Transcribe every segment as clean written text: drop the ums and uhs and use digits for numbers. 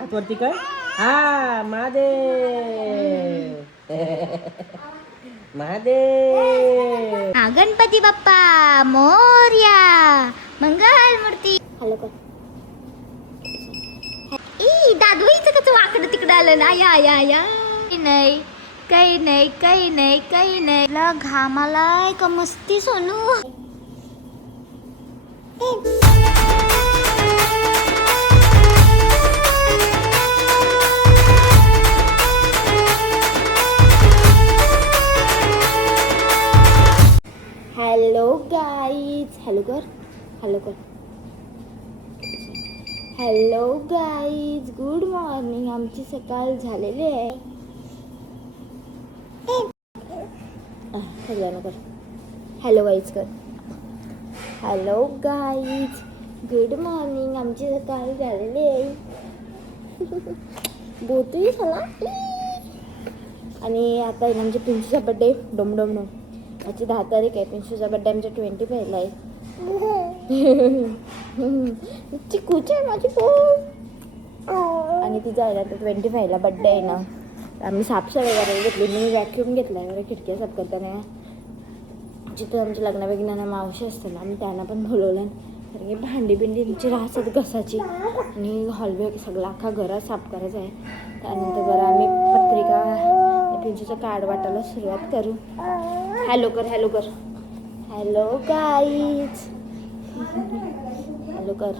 हातवरती कर. हा महादेव. महादेव. हा गणपती बाप्पा मोरया. मंगल मूर्ती. हॅलो कर. ई दादू इथं कसं वाकडं तिकडं आलं ना. या या या. नाही काही नाही काही नाही काही नाही. ला घामालाय का मस्ती सोनू. Hello guys. हॅलो कर. हॅलो कर. Hello guys, good morning. आमची सकाळ झालेली आहे. सगळ्यांना कर. हॅलो गाईज कर. Hello guys, good morning. आमची सकाळ झालेली आहे. बोतही झाला. आणि आता आहे ना आमच्या पिंशूचा बड्डे. डोम याची 10 तारीख आहे. पिंशूचा बड्डे आमच्या 25 आहे. चिकूची आहे माझी खूप. आणि तिचा आहे ना 25 बड्डे आहे ना. आम्ही साफसफाई करायला घेतली. मी वॅक्यूम घेतला आहे खिडक्या साफ करताना. जिथं आमच्या लग्नाबिग्नांना मावशी असते ना, आम्ही त्यांना पण बोलवलं. कारण की भांडी बिंडीची राहतात घसाची. आणि हॉलवे सगळं अख्खा घरात साफ करायचं आहे. त्यानंतर बरं आम्ही पत्रिका पिंचूचं कार्ड वाटायला सुरुवात करू. हॅलो कर. हॅलो कर. Hello guys. हॅलो कर.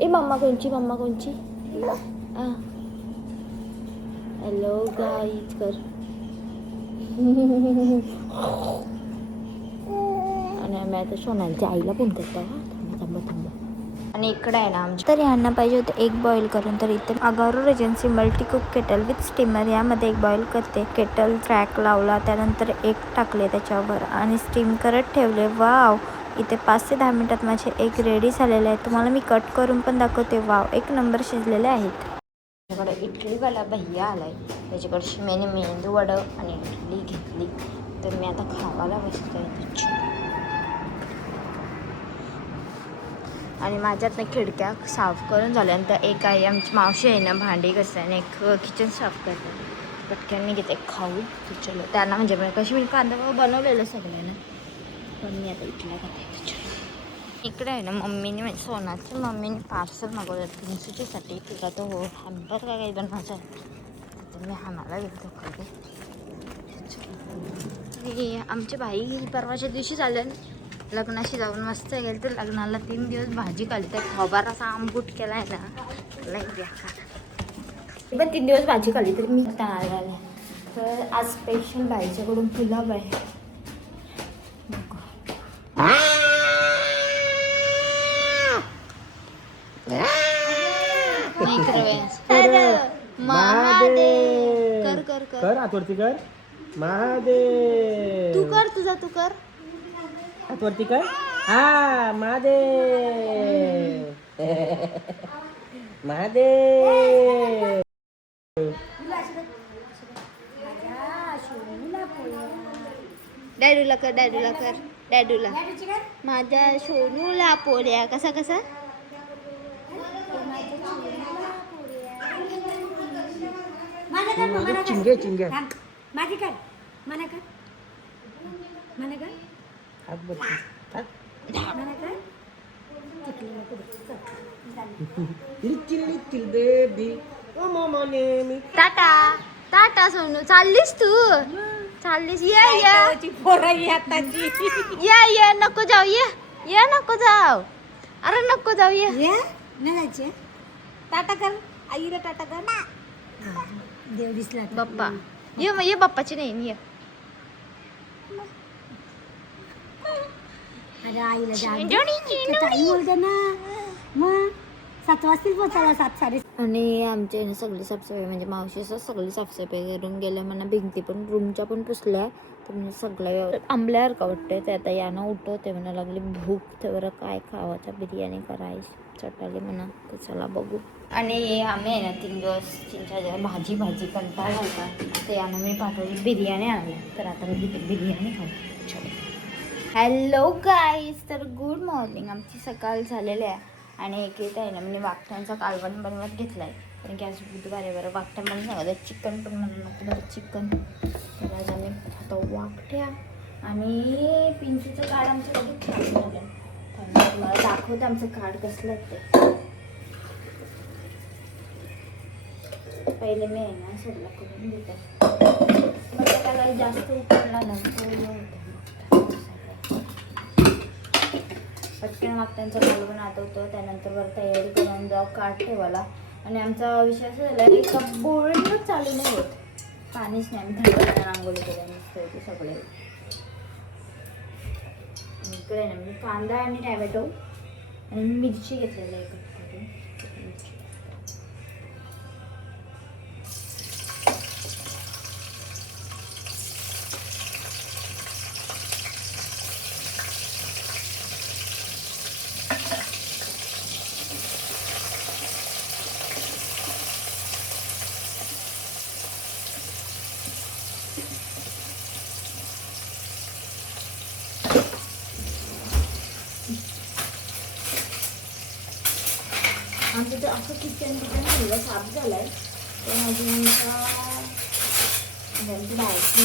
ए मम्मा कोणची. मम्मा कोणची. हॅलो गाईज कर. आणि आम्ही आता सोनालीच्या आईला फोन करतो. थांबा. आणि इकडे आहे ना आमच्या तर यांना पाहिजे होतं एक बॉईल करून. तर इथे Agaro regency multi cook kettle with steamer यामध्ये एक बॉईल करते. केटल ट्रॅक लावला, त्यानंतर एक टाकले त्याच्यावर आणि स्टीम करत ठेवले. वाव, इथे 5 ते 10 मिनिटात माझे एग रेडी झालेले आहेत. तुम्हाला मी कट करून पण दाखवते. वाव, 1 नंबर शिजलेले आहेत. त्याच्याकडे इडलीवाला भैया आलाय. त्याच्याकडे शिमेने मेंदू वडं आणि इडली घेतली. तर मी आता खावायला बसतोय. आणि माझ्यात ना खिडक्या साफ करून झाल्या. आणि त्या एक आई आमची मावशी आहे ना भांडी घासते आणि एक किचन साफ करते. पटकन मी घेते खाऊ. चलो त्यांना म्हणजे कशी मी कांदा बनवलेलं सगळ्यांना. पण मी आता इथल्या खाते. इकडे आहे ना मम्मीने म्हणजे सोनाची मम्मीने पार्सल मागवलं पिंचूच्यासाठी. तिला तो हॅम्पर काय काही बनवायचं आहे. तर मी हाणाला गेलो कडे. आमचे भाई परवाच्या दिवशी झालं लग्नाशी जाऊन मस्त गेलं. तर लग्नाला 3 दिवस भाजी खाली. तर खबाराचा आंबूट केला आहे ना लई बेकार. पण 3 दिवस भाजी खाली तरी मी आले. तर आज स्पेशल बाईच्याकडून पुलाव आहे. महादेव कर कर कर. कर हातवरती कर. महादेव. तू कर तुझा. तू कर हातवरती कर. हा महादेव. महादेव. डॅडूला कर. डॅडूला कर. डॅडूला. माझ्या सोनूला पोळ्या. कसा कसा चिंगे चिंगे. माझी कर. मला कर. मला कर. हातवरती. मला कर. लिटिल लिटिल बेबी ओ मामा नेमी. टाटा. टाटा सोनू. चाललीस तू. चाललीस. ये नको जाऊ. ये नको जाऊ. अरे नको जाऊ. ये नाही जायचे. टाटा कर. आईला टाटा कर. देव दिसला बाप्पा. ये बाप्पाची नाही. ये अरे आईला आई बोलते ना. मग 7 वाजतील पोचायला. 7:30. आणि आमचे सगळी साफसफाई म्हणजे मावशीचं सगळी साफसफाई करून गेलं. म्हणा भिंती पण रूमच्या पण पुसल्या. तर म्हणजे सगळं आंबल्यासारखं वाटतंय. ते आता यानं उठवते म्हणा लागली भूक. तर बरं काय खावायचं. बिर्याणी करायची चटाली म्हणा. तर चला बघू. आणि आम्ही आहे ना 3 दिवस 3-4 दिवस भाजी कंटाळा घालता. तर यानं मी पाठवली बिर्याणी आणल्या. तर आता मी तिथे बिर्याणी खाऊ. Hello guys. तर गुड मॉर्निंग. आमची सकाळ झालेली आहे. आणि एक येत आहे ना म्हणजे वाकट्यांचा कालवण बनवत घेतलाय कारण की आज बुधवार आहे बरं. वाकट्या म्हणून सांगत चिकन पण म्हणून नको बरं चिकन. तर आज आम्ही खातो वाकट्या आणि पिंचीचं कार्ड आमचं कधी छान झालं. तर तुम्हाला दाखवते आमचं कार्ड कसलं आहे ते. पहिले मी आहे ना सोडला करून देते मग त्याला जास्त उकडला नंतर पटकन वाकट्यांचं कालवण आठवतं. त्यानंतर वर तयारी करून जाऊ कार्ड ठेवायला. आणि आमचा विषय असं झाला एका बोळणच चालू नाही होत. पाणीच नाही. आम्ही थंड रांगोळी केल्याने ते सगळे इकडे ना म्हणजे कांदा आणि टॅमॅटो आणि मिरची घेतलेलं आहे कट करून. आमचं तर असं किचन सगळं साफ झालं आहे. पण अजून आमची बाहेरची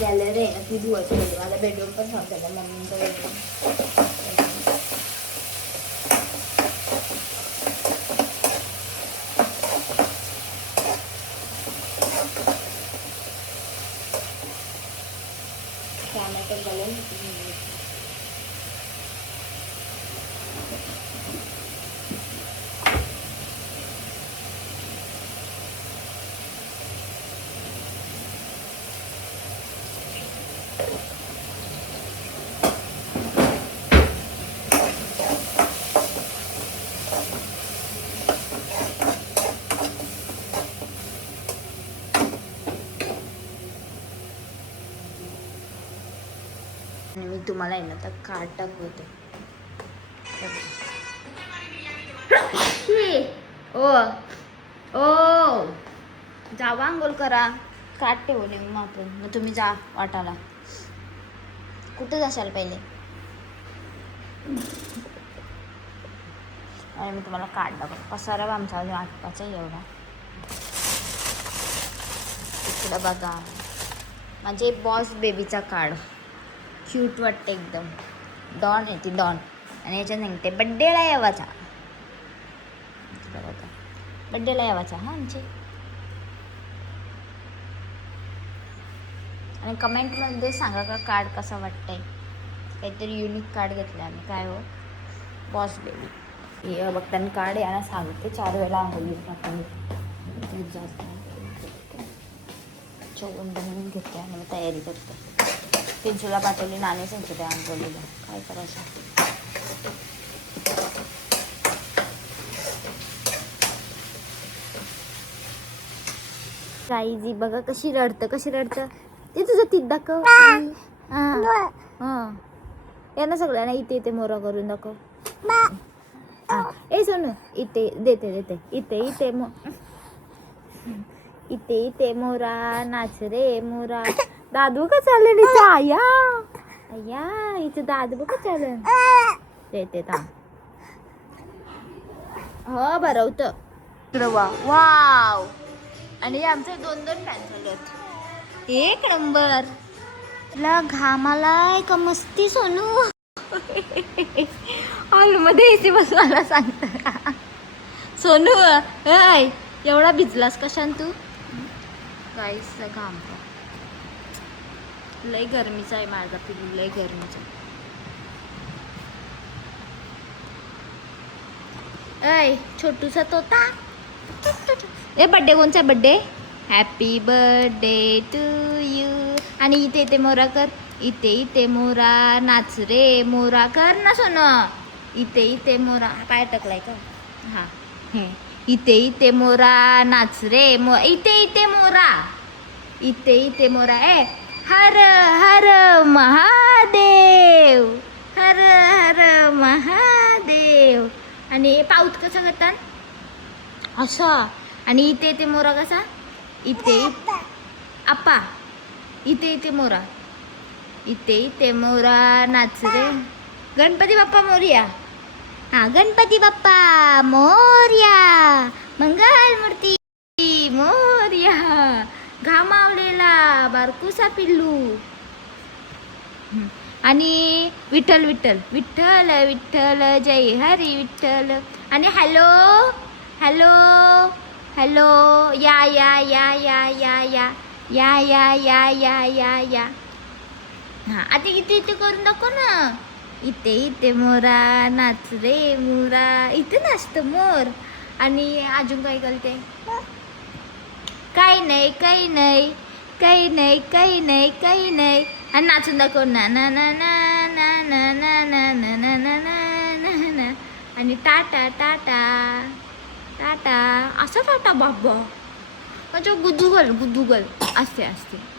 गॅलरी आहे ना ती धुवायची होती. माझा बेडरूम पण साफ झाला. मम्मींचा बेडरूम टॅमॅटो झालं. आणि मी तुम्हाला आहे ना तर कार्ड दाखवते. ओ ओ जावा अंघोळ करा. कार्ड ठेवून येऊ मग आपण. मग तुम्ही जा वाटाला. कुठे जाशाल पहिले. आणि मी तुम्हाला कार्ड दाखवतो. पसारा आमचा अजून आठवाचा एवढा. इकडं बघा माझे बॉस बेबीचा कार्ड. क्यूट वाटते एकदम. डॉन आहे ती डॉन. आणि याच्यात सांगते बड्डेला यावाचा. बघा बड्डेला यावाचा हा आमचे. आणि कमेंटमध्ये सांगा का कार्ड कसा वाटतंय. काहीतरी युनिक कार्ड घेतलं आम्ही. काय हो बॉस बेबी हे बघताना कार्ड यांना सांगते 4 वेळा आंघोळी टाकून जास्त जेवण बनवून घेते आणि मग तयारी करते. पिंचूला पाठवली नाणे सांगते त्या आंघोळीला. काय करायचं. साईजी बघा कशी रडतं. ते तुझं तीत दाखव. हां यांना सगळ्यांना इथे मोरा करून दाखव. ए सोनू इथे देते इथे मोरा नाच रे मोरा. दादू का चालेल इथं. आया इथं दादू का चालेल. देते थांब. हो भरवतं. वाव. आणि आमचे 2-2 फॅन झालेत. एक नंबर. ला घामालाय का मस्ती सोनू. हॉलमध्ये एसी बसवायला सांगता सोनू. ऐ एवढा भिजलास कशान तू. गाईस घाम लय गरमीचा आहे माझा पिल्लू. लय गरमीचा. ऐ छोटूसा तोता. ए बड्डे कोणचा birthday. Happy birthday to you. आणि इथे मोरा कर. इथे मोरा नाच रे मोरा कर ना सोनं. इथे मोरा पाय टकलाय का. हां इथे मोरा नाच रे इथे मोरा. इथे मोरा. ए हर हर महादेव. हर हर महादेव. आणि पाऊत कसा करतात असा. आणि इथे मोरा कसा. इथे आप्पा. इथे मोरा. इथे मोरा नाच रे. गणपती बाप्पा मोरया. हा गणपती बाप्पा मोरया, मंगल मूर्ती मोरया, घामावलेला बारकुसा पिल्लू. आणि विठ्ठल विठ्ठल विठ्ठल विठ्ठल जय हरी विठ्ठल. आणि हॅलो हॅलो हॅलो या या या या या या या या या या या या. हां आता इथे इथे करून दाखव ना. इथे इथे मोरा नाच रे मोरा. इथे नाचतं मोर. आणि अजून काय करते? काही नाही काही नाही काही नाही काही नाही काही नाही. आणि नाचून दाखव ना ना ना ना ना ना ना ना ना ना ना ना ना ना. आणि टाटा टाटा टाटा असा टाटा बाबा. म्हणजे गुदुगल गुदुगल असते असते.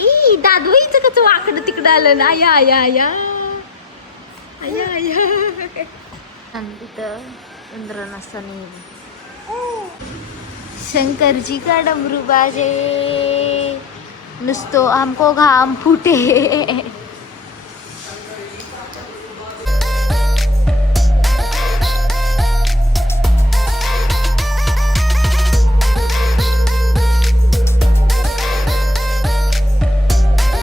ई दादू हिचं कसं वाकडं तिकडं आलं ना. या या या या या. तिथं इंद्र नसताना शंकरजी का डमरू बाजे नुसतो हमको घाम फुटे.